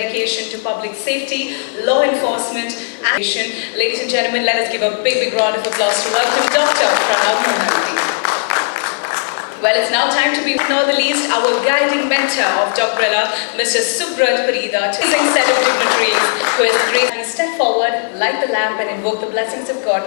dedication to public safety, law enforcement, and education. Ladies and gentlemen, let us give a big round of applause to welcome Dochrella. Well, it's now time to be, not the least, our guiding mentor of Docbrella, Mr. Subrat Parida, to a set of dignitaries who has gracefully step forward, light the lamp, and invoke the blessings of God.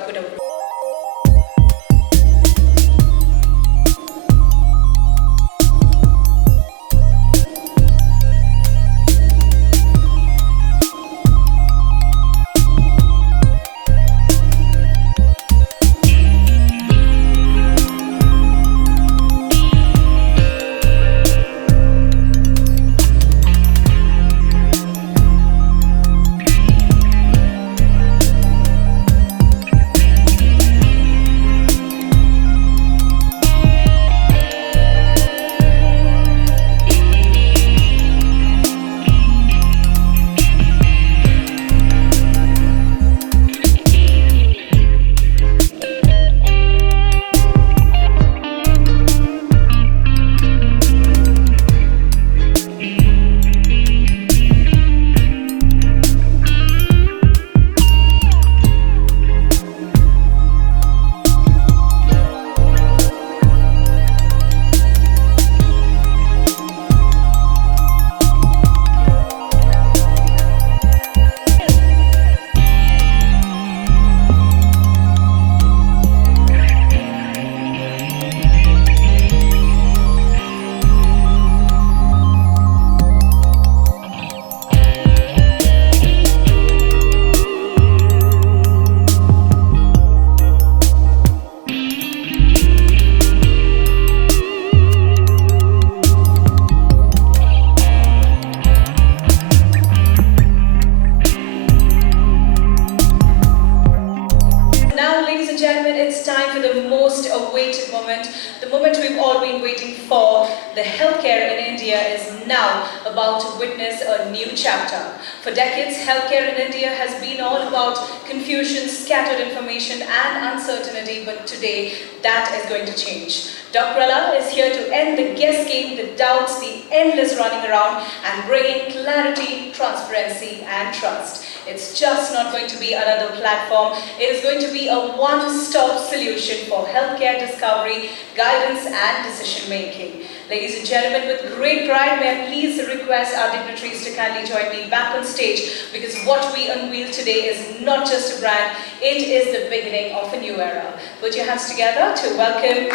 It's time for the most awaited moment, the moment we've all been waiting for. The healthcare in India is now about to witness a new chapter. For decades, healthcare in India has been all about confusion, scattered information and uncertainty, but today that is going to change. Dochrella is here to end the guess game, the doubts, the endless running around, and bringing clarity, transparency and trust. It's just not going to be another platform. It is going to be a one-stop solution for healthcare discovery, guidance and decision making. Ladies and gentlemen, with great pride, may I please request our dignitaries to kindly join me back on stage, because what we unveil today is not just a brand, it is the beginning of a new era. Put your hands together to welcome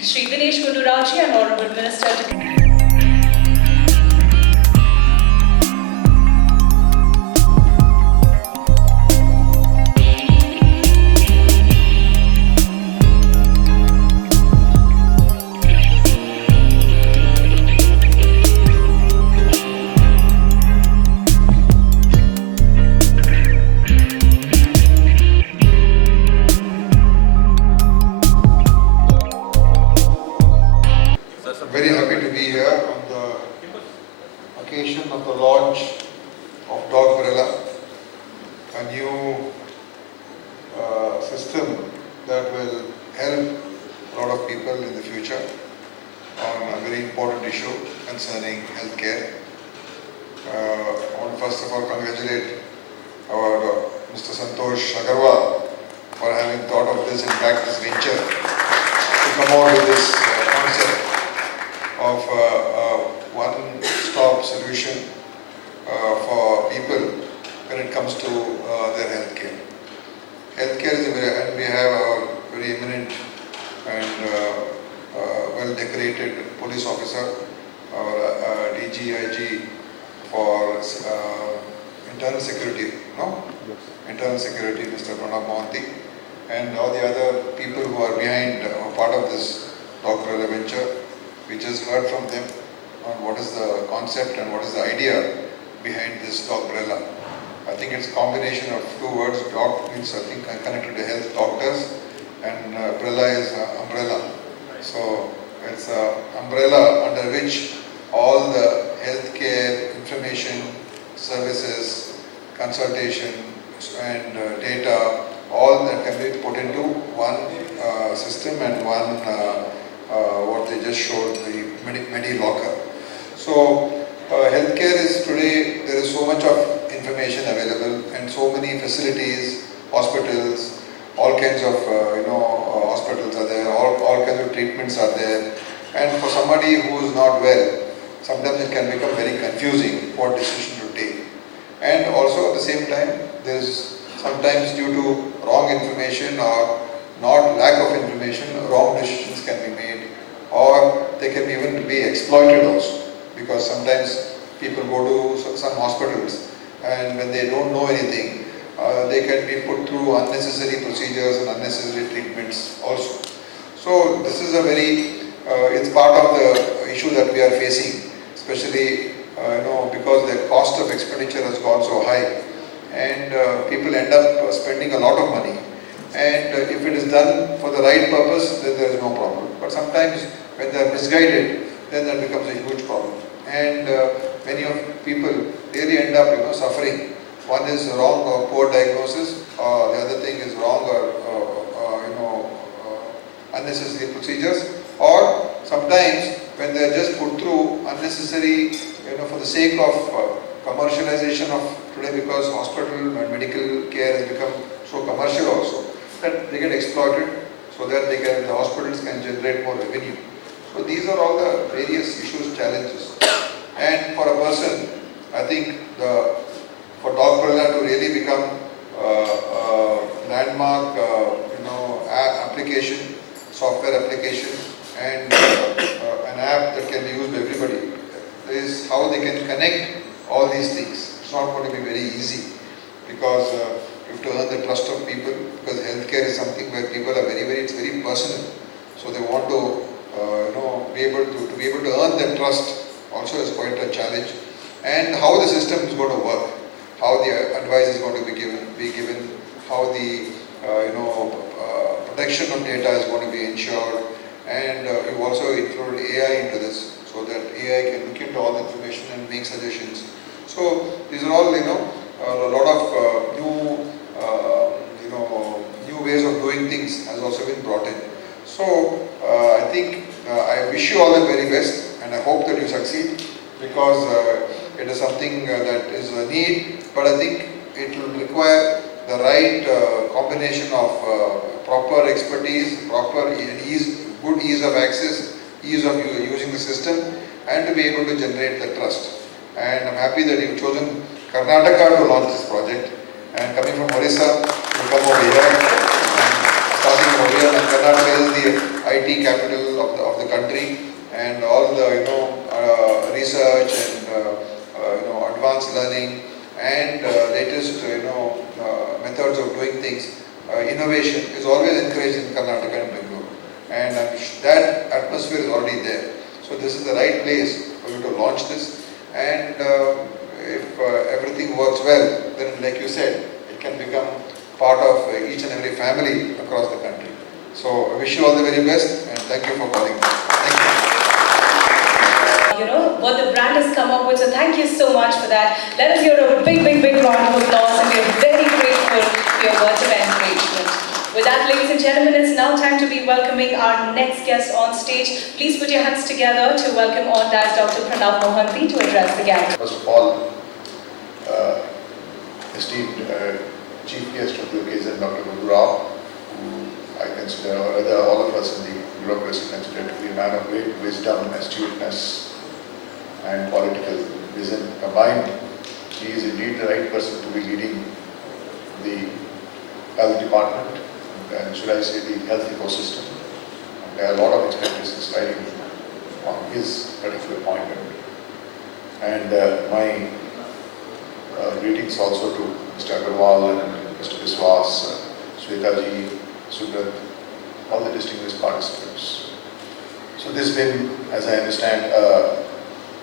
Shri Dinesh Gunduraji and Honorable Minister to very happy to be here on the occasion of the launch of Docbrella, a new system that will help a lot of people in the future on a very important issue concerning healthcare. I want to first of all congratulate our Mr. Santosh Agrawal for having thought of this and backed this venture to come out with this concept of one-stop solution for people when it comes to their healthcare. Healthcare is and we have our very eminent and well-decorated police officer, our DGIG for internal security, no? Yes. Internal security, Mr. Mohanty, and all the other people who are behind part of this Dochrella venture. We just heard from them on what is the concept and what is the idea behind this Docbrella. I think it's a combination of two words. Doc means, I think, connected to health, doctors, and Brella is umbrella. So it's an umbrella under which all the healthcare information, services, consultation and data, all that can be put into one system and one what they just showed, the Medi-Locker. So healthcare is today, there is so facilities, hospitals, all kinds of hospitals are there, all kinds of treatments are there, and for somebody who is not well, sometimes it can become very confusing what decision to take. And also at the same time, there is sometimes due to wrong information or not lack of information, wrong decisions can be made, or they can even be exploited also, because sometimes people go to some hospitals and when they don't know anything, they can be put through unnecessary procedures and unnecessary treatments also. So this is a very, it's part of the issue that we are facing, especially because the cost of expenditure has gone so high, and people end up spending a lot of money. And if it is done for the right purpose, then there is no problem. But sometimes when they are misguided, then that becomes a huge problem. And many of people really end up suffering. One is wrong or poor diagnosis, the other thing is wrong or unnecessary procedures, or sometimes when they are just put through unnecessary, for the sake of commercialization of today, because hospital and medical care has become so commercial also, that they get exploited so that the hospitals can generate more revenue. So these are all the various issues, challenges. And for a person, I think for Docbrella to really become a landmark, application, software application, and an app that can be used by everybody, is how they can connect all these things. It's not going to be very easy, because you have to earn the trust of people, because healthcare is something where people are it's very personal. So they want to be able to earn that trust also is quite a challenge. And how the system is going to work, how the advice is going to be given, how the protection of data is going to be ensured, and you also include AI into this, so that AI can look into all the information and make suggestions. So these are all a lot of new ways of doing things has also been brought in. So I think I wish you all the very best, and I hope that you succeed, because it is something that is a need, but I think it will require the right combination of proper expertise, proper good ease of access, ease of using the system, and to be able to generate the trust. And I'm happy that you've chosen Karnataka to launch this project, and coming from Orissa, you come over here, and starting over here, and Karnataka is the IT capital of the country, and all the research and advanced learning and latest methods of doing things, innovation is always encouraged in Karnataka and Bengaluru, and that atmosphere is already there. So this is the right place for you to launch this, and if everything works well, then like you said, it can become part of each and every family across the country. So I wish you all the very best, and thank you for calling me. Thank you. What the brand has come up with, so thank you so much for that. Let us hear a big round of applause, and we are very grateful for your words of encouragement. With that, ladies and gentlemen, it's now time to be welcoming our next guest on stage. Please put your hands together to welcome on that Dr. Pranav Mohanty to address the gathering. First of all, esteemed chief guest of the occasion, Dr. Agrawal, who I consider, or rather all of us in the bureaucracy consider to be a man of great wisdom, astuteness, and political vision combined. He is indeed the right person to be leading the health department, and should I say the health ecosystem. And there are a lot of expectations riding on his particular appointment. And my greetings also to Mr. Agrawal and Mr. Biswas, Swetaji, Subrat, all the distinguished participants. So this has been, as I understand,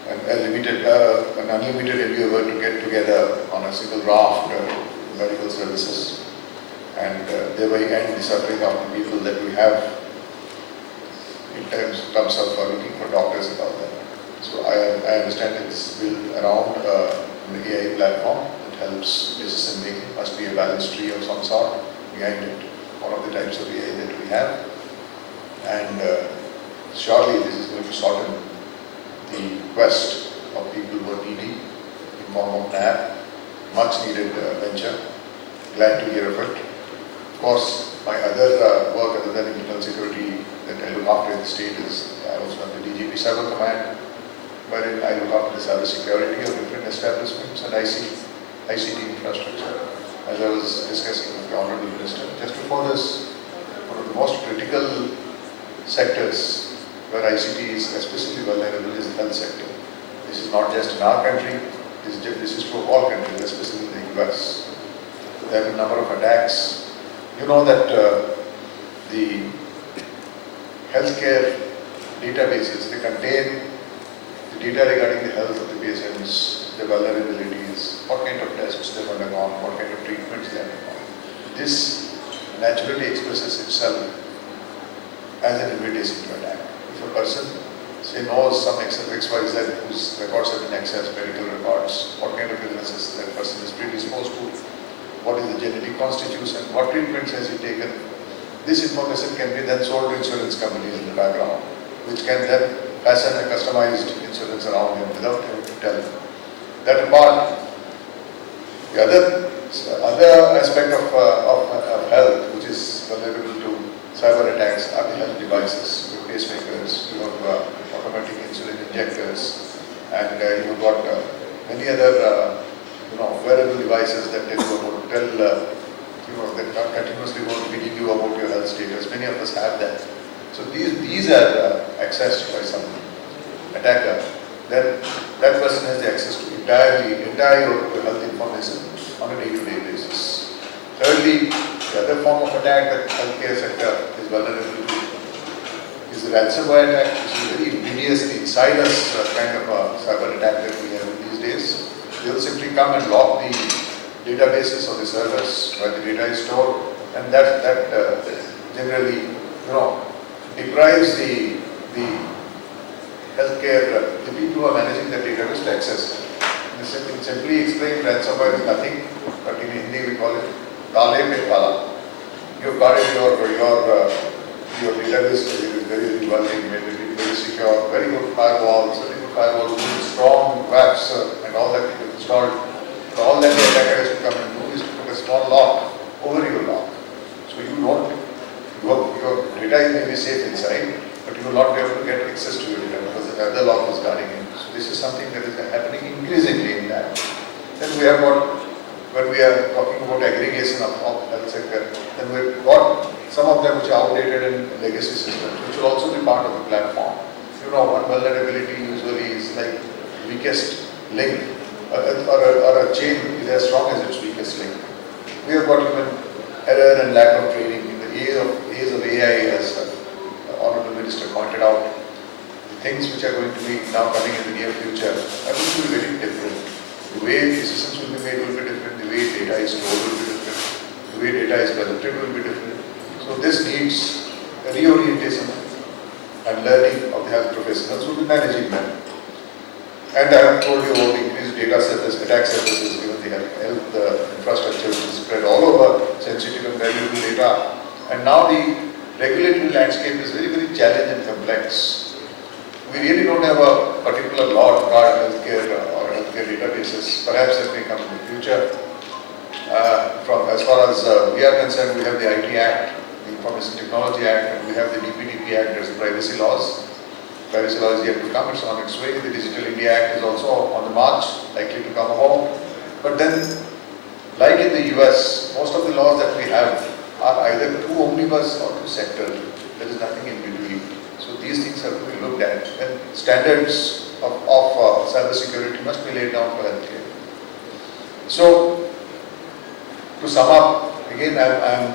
an unlimited endeavor to get together on a single raft medical services, and thereby end the suffering of the people that we have in terms of looking for doctors and all that. So I understand it's built around an AI platform that helps decision making. Must be a balance tree of some sort behind it, one of the types of AI that we have. And surely this is going to shorten the quest of people who are needy in form of an app, much needed venture, glad to hear of it. Of course, my other work other than internal security that I look after in the state is I also have the DGP Cyber Command, wherein I look after the cyber security of different establishments and ICT infrastructure. As I was discussing with the Honorable Minister, just before this, one of the most critical sectors where ICT is especially vulnerable is the health sector. This is not just in our country, this is true of all countries, especially in the US. There have been a number of attacks. You know that the healthcare databases, they contain the data regarding the health of the patients, the vulnerabilities, what kind of tests they have undergone, what kind of treatments they have undergone. This naturally expresses itself as an invitation to attack. If a person, say, knows some XYZ whose records have been accessed, medical records, what kind of illnesses that person is predisposed to, what is the genetic constitution, what treatments has he taken, this information can be then sold to insurance companies in the background, which can then fashion a customized insurance around him without him to tell him. That apart, the other aspect of health which is vulnerable to cyber attacks are the health devices, your pacemakers, you have automatic insulin injectors, and you've got many other wearable devices that tell you about, that continuously going to be giving you about your health status. Many of us have that. So these are accessed by some attacker. Then that person has the access to entire your health information on a day-to-day basis. Thirdly, the other form of attack that healthcare sector is vulnerable to is the ransomware attack, which is very invidious, inside us kind of a cyber attack that we have these days. They will simply come and lock the databases or the servers where the data is stored, and that generally deprives the healthcare, the people who are managing the database to access. Simply explain, ransomware is nothing, but in Hindi we call it Tale Pe Tala. You've got it, your database is very well made, very secure, very good firewalls, strong webs and all that you installed. So all that the attacker has to come and do is to put a small lock over your lock. So your data may be safe inside, but you will not be able to get access to your data because the other lock is guarding it. So this is something that is happening increasingly in that. Then we have got, when we are talking about aggregation of health sector, then we've got some of them which are outdated in legacy systems, which will also be part of the platform. One vulnerability usually is like weakest link, or a chain is as strong as its weakest link. We have got human error and lack of training in the age of AI, as the Honorable Minister pointed out. The things which are going to be now coming in the near future are going to be very different. The way decisions will be made will be different. The way data is stored will be different. The way data is presented will be different. So this needs a reorientation and learning of the health professionals who will be managing them. And I have told you about the increased data surface, attack surfaces, given the health infrastructure which is spread all over sensitive and valuable data. And now the regulatory landscape is very, very challenging and complex. We really don't have a particular law to guard healthcare or healthcare databases. Perhaps that may come in the future. As far as we are concerned, we have the IT Act, the Information Technology Act, and we have the DPDP Act as privacy laws. Privacy law is yet to come, it's on its way. The Digital India Act is also on the march, likely to come about. But then, like in the US, most of the laws that we have are either too omnibus or too sectoral. There is nothing in between. So these things have to be looked at. And standards of cyber security must be laid down for healthcare. So, to sum up, again, I'm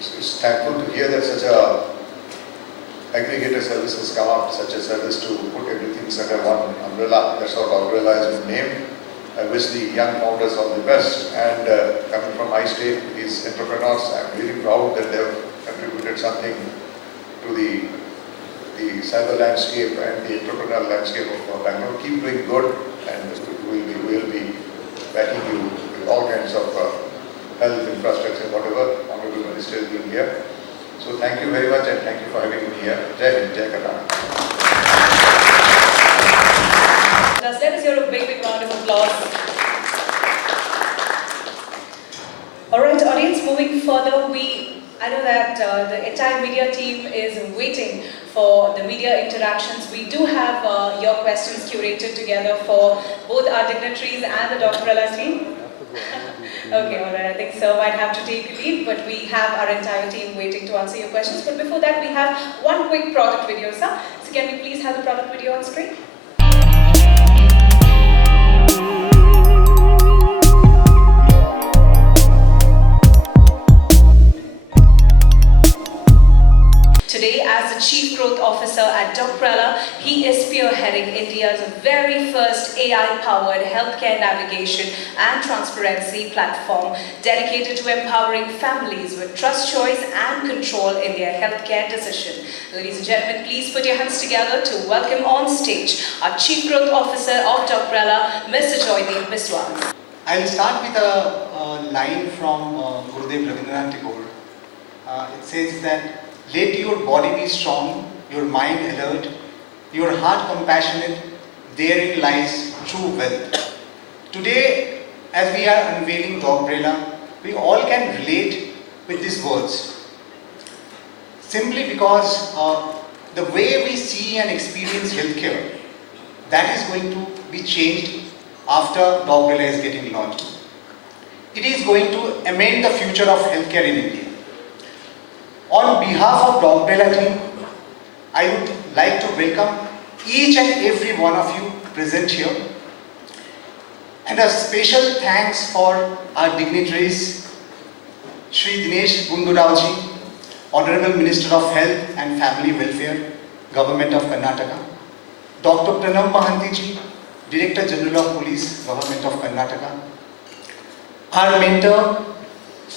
thankful to hear that such a aggregator service has come up, such a service to put everything under one umbrella. That's how Docbrella has been named. I wish the young founders all the best, and coming from my state, these entrepreneurs, I'm really proud that they have contributed something to the cyber landscape and the entrepreneurial landscape of Bangalore. Keep doing good, and we will be backing you with all kinds of health infrastructure, whatever Honorable Minister is doing here. So thank you very much, and thank you for having me here. Jai Hind, Jai Karnataka. Let us hear a big round of applause. audience, moving further, I know that the entire media team is waiting for the media interactions. We do have your questions curated together for both our dignitaries and the Docbrella team. Okay, alright, I think Sir might have to take leave, but we have our entire team waiting to answer your questions. But before that, we have one quick product video, sir. So can we please have the product video on screen? Today, as the Chief Growth Officer at Docbrella, he is spearheading India's very first AI-powered healthcare navigation and transparency platform dedicated to empowering families with trust, choice and control in their healthcare decision. Ladies and gentlemen, please put your hands together to welcome on stage our Chief Growth Officer of Docbrella, Mr. Joydeep Biswas. I'll start with a line from Gurudev Rabindranath Tagore. It says that, "Let your body be strong, your mind alert, your heart compassionate, therein lies true wealth." Today, as we are unveiling Docbrella, we all can relate with these words. Simply because the way we see and experience healthcare, that is going to be changed after Docbrella is getting launched. It is going to amend the future of healthcare in India. On behalf of Docbrella team, I would like to welcome each and every one of you present here. And a special thanks for our dignitaries, Shri Dinesh Gundurauji, Honorable Minister of Health and Family Welfare, Government of Karnataka, Dr. Pranam Mahanti ji, Director General of Police, Government of Karnataka, our mentor,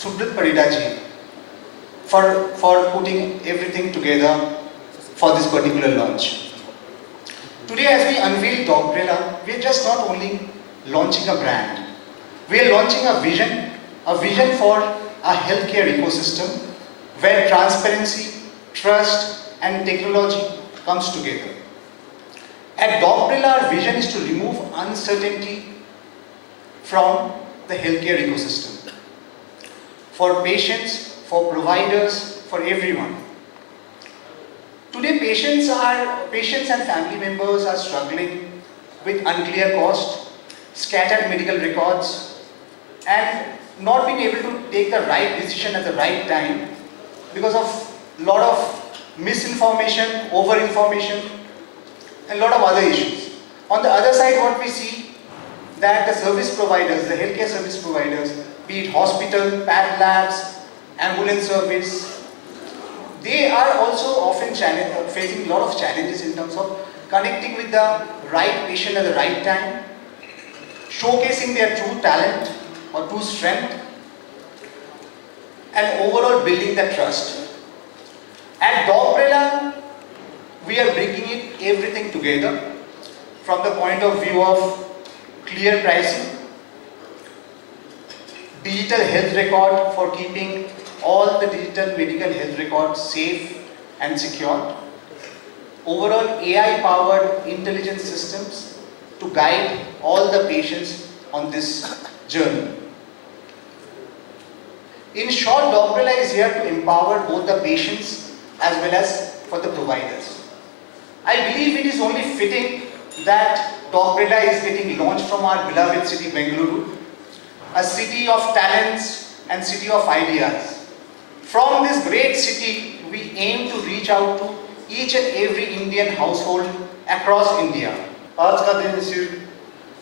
Subrat Parida ji, for putting everything together for this particular launch. Today, as we unveil Docbrella, we are just not only launching a brand, we are launching a vision for a healthcare ecosystem where transparency, trust and technology comes together. At Docbrella, our vision is to remove uncertainty from the healthcare ecosystem. For patients, for providers, for everyone. Today, patients and family members are struggling with unclear cost, scattered medical records, and not being able to take the right decision at the right time because of a lot of misinformation, over-information, and a lot of other issues. On the other side, what we see that the service providers, the healthcare service providers, be it hospital, path labs, ambulance service, they are also often facing a lot of challenges in terms of connecting with the right patient at the right time, showcasing their true talent or true strength, and overall building the trust. At Docbrella, we are bringing everything together from the point of view of clear pricing, digital health record for keeping all the digital medical health records safe and secure, overall AI-powered intelligent systems to guide all the patients on this journey. In short, Docbrella is here to empower both the patients as well as for the providers. I believe it is only fitting that Docbrella is getting launched from our beloved city Bengaluru, a city of talents and city of ideas. From this great city, we aim to reach out to each and every Indian household across India. आज का दिन सिर्फ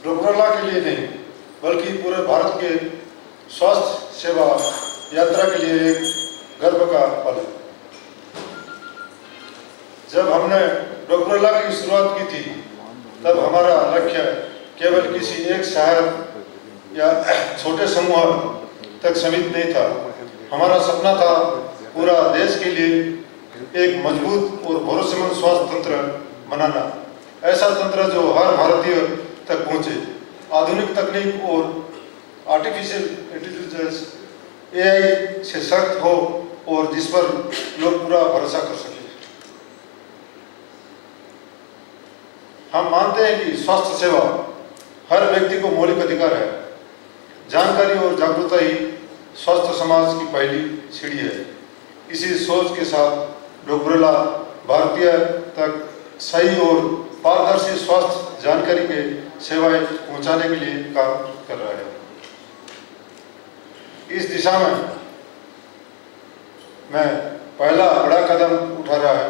डॉक्ब्रेला के लिए नहीं, बल्कि पूरे भारत के स्वास्थ्य सेवा यात्रा के लिए एक गर्व का पल है। जब हमने डॉक्ब्रेला की शुरुआत की थी, तब हमारा लक्ष्य केवल किसी एक शहर या छोटे समूह तक सीमित नहीं था। हमारा सपना था पूरा देश के लिए एक मजबूत और भरोसेमंद स्वास्थ्य तंत्र बनाना, ऐसा तंत्र जो हर भारतीय तक पहुंचे, आधुनिक तकनीक और आर्टिफिशियल इंटेलिजेंस AI से सख्त हो और जिस पर लोग पूरा भरोसा कर सके। हम मानते हैं कि स्वास्थ्य सेवा हर व्यक्ति को मौलिक अधिकार है। जानकारी और जागरूकता ही स्वस्थ समाज की पहली सीढ़ी है। इसी सोच के साथ डॉक्ब्रेला भारतीय तक सही और पारदर्शी स्वास्थ्य जानकारी के सेवाएं पहुंचाने के लिए काम कर रहा है। इस दिशा में मैं पहला बड़ा कदम उठा रहा है।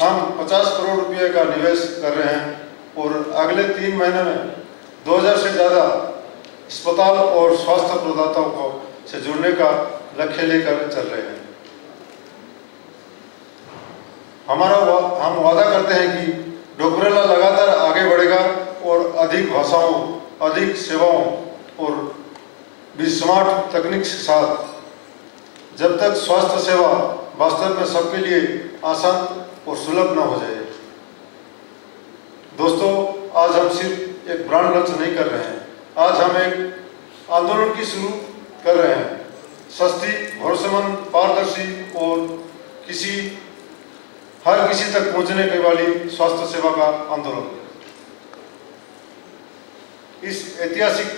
हम 50 करोड़ रुपए का निवेश कर रहे हैं और अगले 3 महीने में 2000 से ज़्यादा अस्पताल और स्वास्थ्य प्रदाताओं को से जुड़ने का लक्ष्य लेकर चल रहे हैं। हम वादा करते हैं कि डॉक्ब्रेला लगातार आगे बढ़ेगा और अधिक भाषाओं, अधिक सेवाओं और भी स्मार्ट तकनीक के साथ, जब तक स्वास्थ्य सेवा वास्तव में सबके लिए आसान और सुलभ न हो जाए। दोस्तों, आज हम सिर्फ एक ब्रांड लॉन्च नहीं कर रहे हैं, आज हम एक आंदोलन की शुरू कर रहे हैं। सस्ती, भरोसेमंद, पारदर्शी और हर किसी तक पहुंचने के वाली स्वास्थ्य सेवा का आंदोलन। इस ऐतिहासिक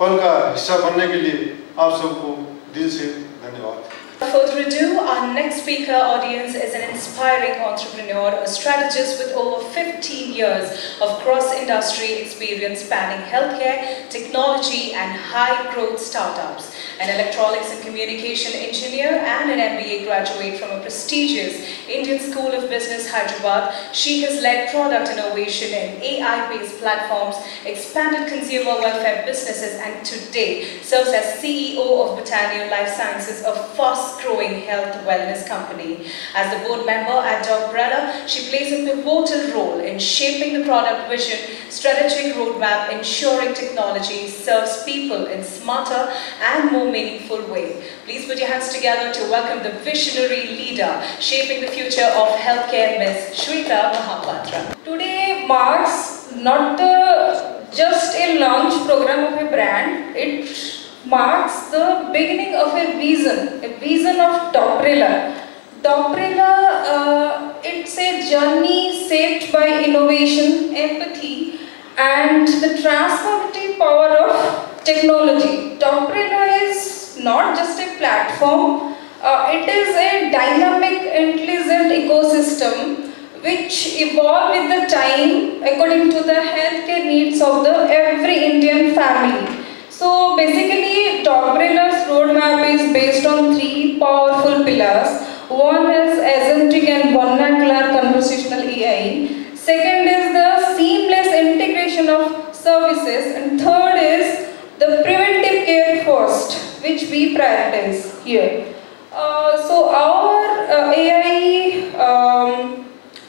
पल का हिस्सा बनने के लिए आप सबको दिल से धन्यवाद। Without further ado, our next speaker audience is an inspiring entrepreneur, a strategist with over 15 years of cross-industry experience spanning healthcare, technology and high-growth startups. An electronics and communication engineer and an MBA graduate from a prestigious Indian School of Business, Hyderabad, she has led product innovation in AI-based platforms, expanded consumer welfare businesses and today serves as CEO of Britannia Life Sciences, a fast-growing health wellness company. As the board member at Docbrella, she plays a pivotal role in shaping the product vision, strategic roadmap, ensuring technology serves people in smarter and more meaningful way. Please put your hands together to welcome the visionary leader shaping the future of healthcare, Ms. Shweta Mahapatra. Today marks not just a launch program of a brand, it marks the beginning of a vision of Dochrella. Dochrella, it's a journey shaped by innovation, empathy, and the transformative power of technology. Dochrella is not just a platform, it is a dynamic, intelligent ecosystem which evolve with the time according to the healthcare needs of the every Indian family. So basically, Dochbrella's roadmap is based on 3 powerful pillars. One is agentic and vernacular conversational AI. Second is the seamless integration of services, and third is the preventive care first, which we prioritize here. So our AI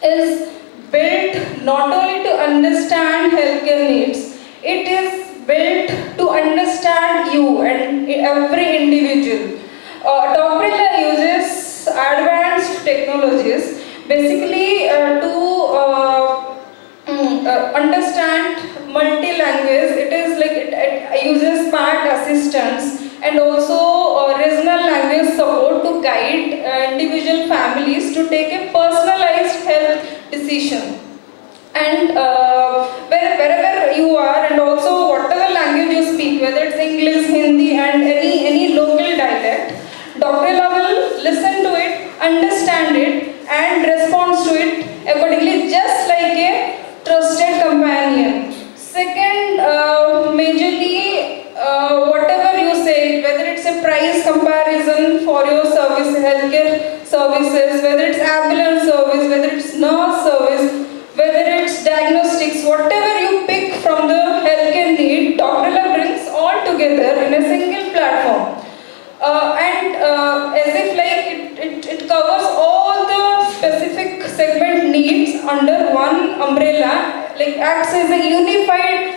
is built not only to understand healthcare needs, it is built to understand you and every individual. Docbrella uses advanced technologies basically to understand multi-language. It is like it uses smart assistants and also regional language support to guide individual families to take a personalized health decision. And wherever you are, and also whatever language you speak, whether it's English, Hindi, and any local dialect, Dochrella will listen to it, understand it, and respond to it accordingly, just like a trusted companion. Second, majorly, whatever you say, whether it's a price comparison for your service, healthcare services, whether it's ambulance service, whether it's nurse service, whether it's diagnostics, whatever you pick from the healthcare need, Dochrella brings all together in a single platform. And as if like it covers all the specific segment needs under one umbrella, like acts as a unified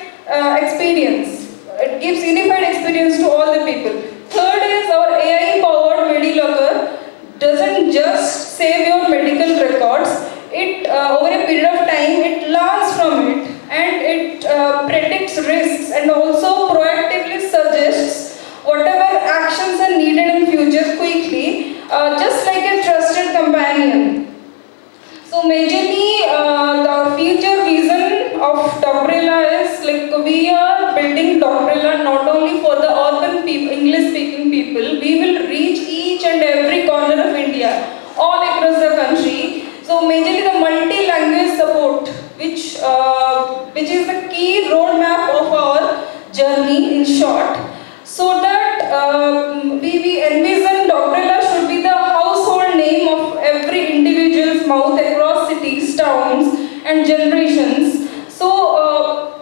experience. It gives unified experience to all the people. Third is our AI-powered Medi-Locker doesn't just save your medical records. It over a period of time, it learns from it and it predicts risks and also proactively suggests whatever actions are needed in future quickly, just like a trusted companion. So majorly, the future vision of Dochrella is like we are building Dochrella not only for the urban people, English-speaking journey in short, so that we envision Dochrella should be the household name of every individual's mouth across cities, towns and generations. So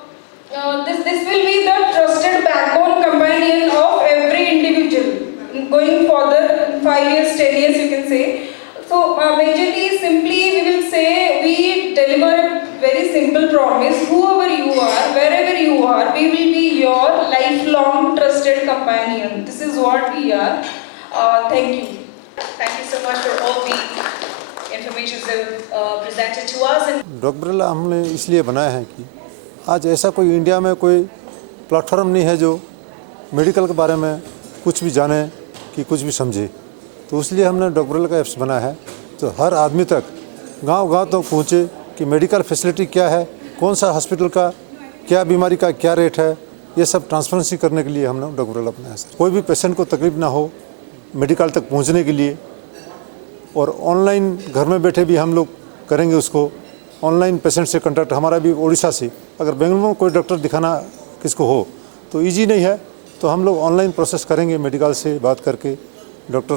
this will be the trusted backbone companion of every individual going further, 5 years, 10 years you can say. So majorly, simply we will say we deliver a very simple promise. Whoever you are, wherever you are, we will be your lifelong trusted companion. This is what we are. Thank you. Thank you so much for all the information you've presented to us. And डॉक्ब्रेला हमने इसलिए बनाया है कि आज ऐसा कोई India में कोई प्लेटफॉर्म नहीं है जो मेडिकल के बारे में कुछ भी जाने कि कुछ भी समझे, तो इसलिए हमने डॉक्ब्रेला का ऐप्स बनाया है तो हर आदमी तक गांव-गांव तक पहुँचे कि मेडिकल फैसिलिटी क्या है, कौन सा हॉस्पिटल का क्या बीमारी का क्या रेट है, ये सब ट्रांसपेरेंसी करने के लिए हमने डॉक्ब्रेला बनाया है। कोई भी पेशेंट को तकलीफ ना हो मेडिकल तक पहुँचने के लिए, और ऑनलाइन घर में बैठे भी हम लोग करेंगे उसको। ऑनलाइन पेशेंट से कॉन्टैक्ट हमारा भी उड़ीसा से, अगर बेंगलुरु में कोई डॉक्टर दिखाना किसको हो तो इजी नहीं है, तो हम लोग ऑनलाइन प्रोसेस करेंगे, मेडिकल से बात करके डॉक्टर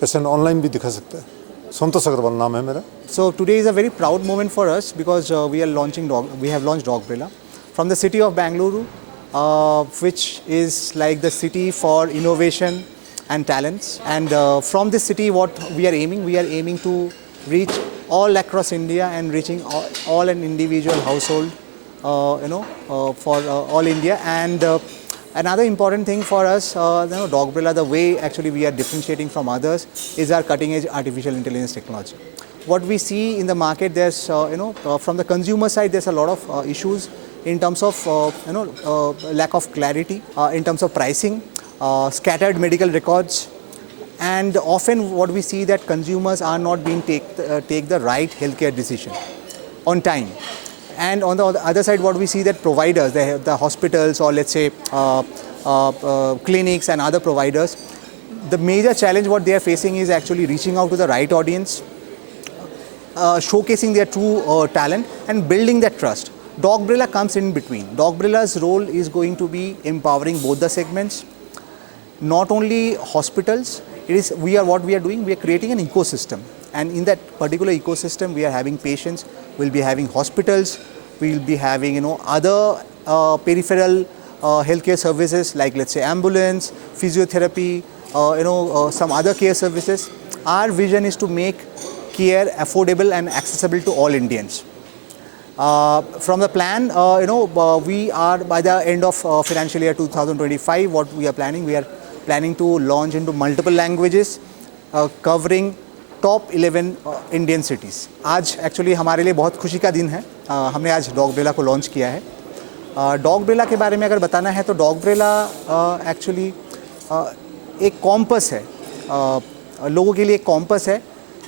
पेशेंट ऑनलाइन भी दिखा सकता है। संतोष अग्रवाल नाम है मेरा। So today is a very proud moment for us because we have launched Docbrella from the city of Bengaluru, which is like the city for innovation and talents. And from this city, what we are aiming to reach all across India and reaching all an individual household, for all India. And another important thing for us, Docbrella, the way actually we are differentiating from others is our cutting-edge artificial intelligence technology. What we see in the market, there's from the consumer side, there's a lot of issues in terms of lack of clarity, in terms of pricing, scattered medical records, and often what we see that consumers are not being take the right healthcare decision on time. And on the other side, what we see that providers, the hospitals or let's say clinics and other providers, the major challenge what they are facing is actually reaching out to the right audience, showcasing their true talent and building that trust. Docbrella comes in between. Docbrella's role is going to be empowering both the segments, not only hospitals. What we are doing, we are creating an ecosystem, and in that particular ecosystem we are having patients, we'll be having hospitals, we'll be having other peripheral healthcare services like let's say ambulance, physiotherapy, some other care services. Our vision is to make care affordable and accessible to all Indians. From the plan, we are by the end of financial year 2025, what we are planning to launch into multiple languages, covering top 11 Indian cities. आज actually हमारे लिए बहुत खुशी का दिन है, हमने आज डॉगब्रेला को लॉन्च किया है। डॉगब्रेला के बारे में अगर बताना है तो डॉगब्रेला एक्चुअली एक कॉम्पस है, लोगों के लिए एक कॉम्पस है।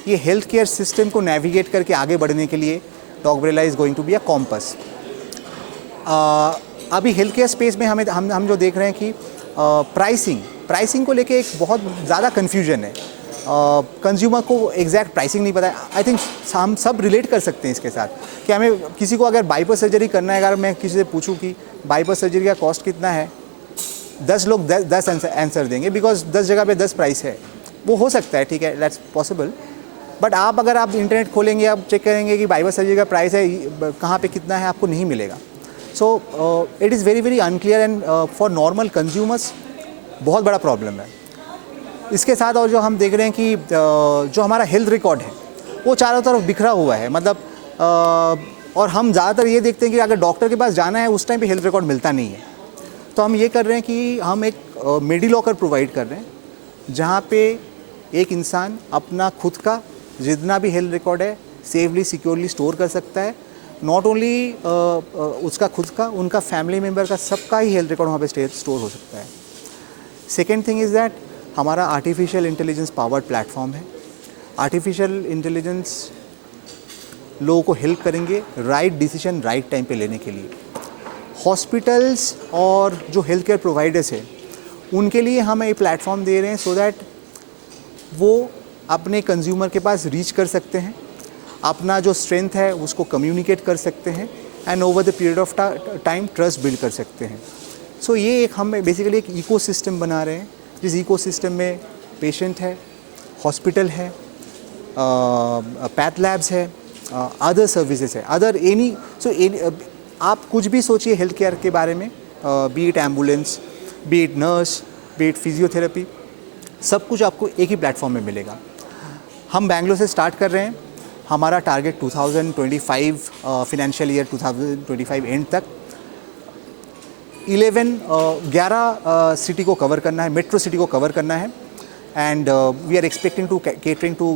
ये हेल्थ केयर सिस्टम को नेविगेट करके आगे बढ़ने के लिए Dogbrella is going to be a compass. अभी हेल्थ केयर स्पेस में हम जो देख रहे हैं कि प्राइसिंग को लेके एक बहुत ज़्यादा कन्फ्यूजन है। कंज्यूमर को एग्जैक्ट प्राइसिंग नहीं पता है। आई थिंक हम सब रिलेट कर सकते हैं इसके साथ कि हमें किसी को अगर बाईपास सर्जरी करना है, अगर मैं किसी से पूछूं कि बाईपास सर्जरी का कॉस्ट कितना है, 10 लोग 10 आंसर देंगे, बिकॉज 10 जगह पे 10 प्राइस है। वो हो सकता है, ठीक है, दैट्स पॉसिबल, बट अगर आप इंटरनेट खोलेंगे, आप चेक करेंगे कि बाईपास सर्जरी का प्राइस है कहाँ पे कितना है, आपको नहीं मिलेगा। So it is very unclear and for normal consumers बहुत बड़ा प्रॉब्लम है। इसके साथ और जो हम देख रहे हैं कि जो हमारा हेल्थ रिकॉर्ड है वो चारों तरफ बिखरा हुआ है, मतलब और हम ज़्यादातर ये देखते हैं कि अगर डॉक्टर के पास जाना है उस टाइम पे हेल्थ रिकॉर्ड मिलता नहीं है। तो हम ये कर रहे हैं कि हम एक मेडी-लॉकर प्रोवाइड कर रहे हैं जहाँ पे एक इंसान अपना खुद का जितना भी हेल्थ रिकॉर्ड है सेफली सिक्योरली स्टोर कर सकता है। नॉट ओनली उसका खुद का, उनका फैमिली मेम्बर का, सबका ही हेल्थ रिकॉर्ड वहाँ पे स्टोर हो सकता है। सेकेंड थिंग इज़ दैट हमारा आर्टिफिशियल इंटेलिजेंस पावर्ड प्लेटफॉर्म है। आर्टिफिशियल इंटेलिजेंस लोगों को हेल्प करेंगे राइट डिसीजन राइट टाइम पे लेने के लिए। हॉस्पिटल्स और जो हेल्थ केयर प्रोवाइडर्स हैं उनके लिए हम ये प्लेटफॉर्म दे रहे हैं सो दैट वो अपने कंज्यूमर के पास रीच कर सकते हैं, अपना जो स्ट्रेंथ है उसको कम्युनिकेट कर सकते हैं and over the period of time trust build कर सकते हैं। सो ये एक हम बेसिकली एक इकोसिस्टम बना रहे हैं, जिस इकोसिस्टम में पेशेंट है, हॉस्पिटल है, पैथ लैब्स है, अदर सर्विसेज है, अदर एनी आप कुछ भी सोचिए हेल्थ केयर के बारे में, B it ambulance, B it nurse, B it physiotherapy, सब कुछ आपको एक ही प्लेटफॉर्म में मिलेगा। हम बेंगलोर से स्टार्ट कर रहे हैं। हमारा टारगेट 2025 फिनेंशियल ईयर 2025 एंड तक 11 सिटी को कवर करना है, मेट्रो सिटी को कवर करना है, and we are expecting to catering to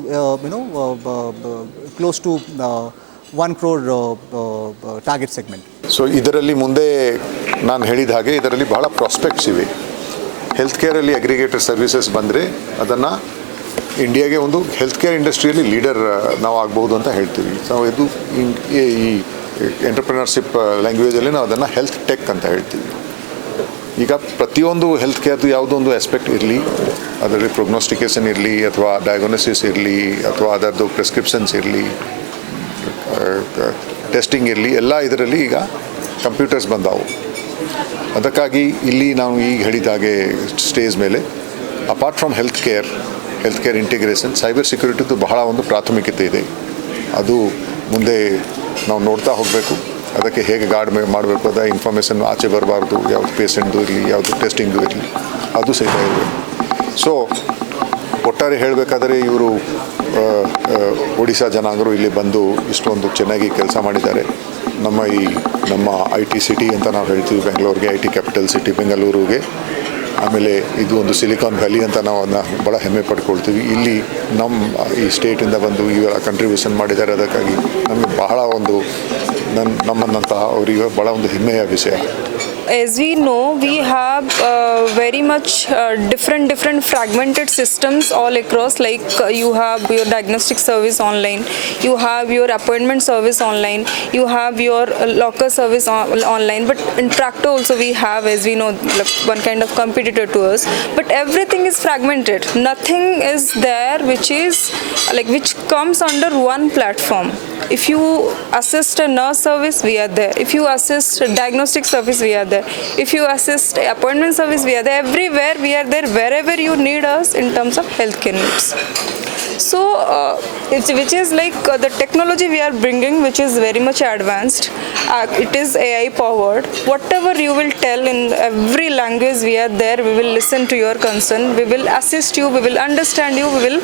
close to 1 crore target segment. So ಇದರಲ್ಲಿ ಮುಂದೆ ನಾನು ಹೇಳಿದ ಹಾಗೆ ಇದರಲ್ಲಿ ಬಹಳ ಪ್ರಾಸ್ಪೆಕ್ಟ್ಸ್ ಇವೆ. ಹೆಲ್ತ್ ಕೇರಲ್ಲಿ ಅಗ್ರಿಗೇಟರ್ ಸರ್ವಿಸಸ್ ಬಂದರೆ ಅದನ್ನು ಇಂಡಿಯಾಗೆ ಒಂದು ಹೆಲ್ತ್ ಕೇರ್ ಇಂಡಸ್ಟ್ರಿಯಲ್ಲಿ ಲೀಡರ್ ನಾವು ಆಗ್ಬೋದು ಅಂತ ಹೇಳ್ತೀವಿ. ಸೊ ಇದು ಈ ಎಂಟರ್ಪ್ರಿನರ್ಶಿಪ್ ಲ್ಯಾಂಗ್ವೇಜಲ್ಲಿ ನಾವು ಅದನ್ನು ಹೆಲ್ತ್ ಟೆಕ್ ಅಂತ ಹೇಳ್ತೀವಿ. ಈಗ ಪ್ರತಿಯೊಂದು ಹೆಲ್ತ್ ಕೇರ್ದು ಯಾವುದೋ ಒಂದು ಆಸ್ಪೆಕ್ಟ್ ಇರಲಿ, ಅದರಲ್ಲಿ ಪ್ರೊಗ್ನೋಸ್ಟಿಕೇಷನ್ ಇರಲಿ ಅಥವಾ ಡಯಾಗ್ನೋಸಿಸ್ ಇರಲಿ ಅಥವಾ ಅದರದ್ದು ಪ್ರಿಸ್ಕ್ರಿಪ್ಷನ್ಸ್ ಇರಲಿ, ಟೆಸ್ಟಿಂಗ್ ಇರಲಿ, ಎಲ್ಲ ಇದರಲ್ಲಿ ಈಗ ಕಂಪ್ಯೂಟರ್ಸ್ ಬಂದಾವು. ಅದಕ್ಕಾಗಿ ಇಲ್ಲಿ ನಾವು ಈಗ ಹೇಳಿದಾಗೆ ಸ್ಟೇಜ್ ಮೇಲೆ apart from health care integration, cyber ಸೆಕ್ಯೂರಿಟಿದು ಬಹಳ ಒಂದು ಪ್ರಾಥಮಿಕತೆ ಇದೆ. ಅದು ಮುಂದೆ ನಾವು ನೋಡ್ತಾ ಹೋಗಬೇಕು. ಅದಕ್ಕೆ ಹೇಗೆ ಗಾರ್ಡ್ ಮಾಡಬೇಕು, ಅದ ಇನ್ಫಾರ್ಮೇಷನ್ ಆಚೆ ಬರಬಾರ್ದು, ಯಾವುದು ಪೇಷೆಂಟ್ದು ಇರಲಿ, ಯಾವುದು ಟೆಸ್ಟಿಂಗ್ದು ಇರಲಿ, ಅದು ಸಹಿತ ಇರಬೇಕು. ಸೊ ಒಟ್ಟಾರೆ ಹೇಳಬೇಕಾದರೆ ಇವರು ಒಡಿಶಾ ಜನಾಂಗರು ಇಲ್ಲಿ ಬಂದು ಇಷ್ಟೊಂದು ಚೆನ್ನಾಗಿ ಕೆಲಸ ಮಾಡಿದ್ದಾರೆ. ನಮ್ಮ ಐ ಟಿ ಸಿಟಿ ಅಂತ ನಾವು ಹೇಳ್ತೀವಿ, ಬೆಂಗಳೂರಿಗೆ ಐ ಟಿ ಕ್ಯಾಪಿಟಲ್ ಸಿಟಿ ಬೆಂಗಳೂರಿಗೆ. ಆಮೇಲೆ ಇದು ಒಂದು ಸಿಲಿಕಾನ್ ವ್ಯಾಲಿ ಅಂತ ನಾವು ಅದನ್ನ ಭಾಳ ಹೆಮ್ಮೆ ಪಡ್ಕೊಳ್ತೀವಿ. ಇಲ್ಲಿ ಈ ಸ್ಟೇಟಿಂದ ಬಂದು ಇವೆಲ್ಲ ಕಂಟ್ರಿಬ್ಯೂಷನ್ ಮಾಡಿದ್ದಾರೆ. ಅದಕ್ಕಾಗಿ ನಮಗೆ ಬಹಳ ಒಂದು ನಮ್ಮನ್ನಂತಹ ಅವರಿಗೆ ಭಾಳ ಒಂದು ಹೆಮ್ಮೆಯ ವಿಷಯ. As we know, we have very much different fragmented systems all across. Like you have your diagnostic service online, you have your appointment service online, you have your locker service online. But in Tracto also we have, as we know, like one kind of competitor to us. But everything is fragmented. Nothing is there which comes under one platform. If you assist a nurse service, we are there. If you assist a diagnostic service, we are there. If you assist appointment service, we are there. Everywhere we are there, wherever you need us in terms of healthcare needs. So which is like the technology we are bringing, which is very much advanced. It is AI powered. Whatever you will tell in every language, we are there. We will listen to your concern. We will assist you. We will understand you. We will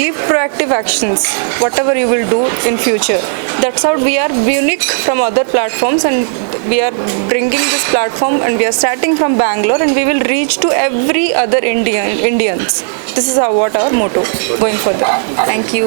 give proactive actions. Whatever you will do in future. That's how we are unique from other platforms, and we are bringing this platform, and we are starting from Bangalore, and we will reach to every other Indians. This is what our motto going further. Thank you.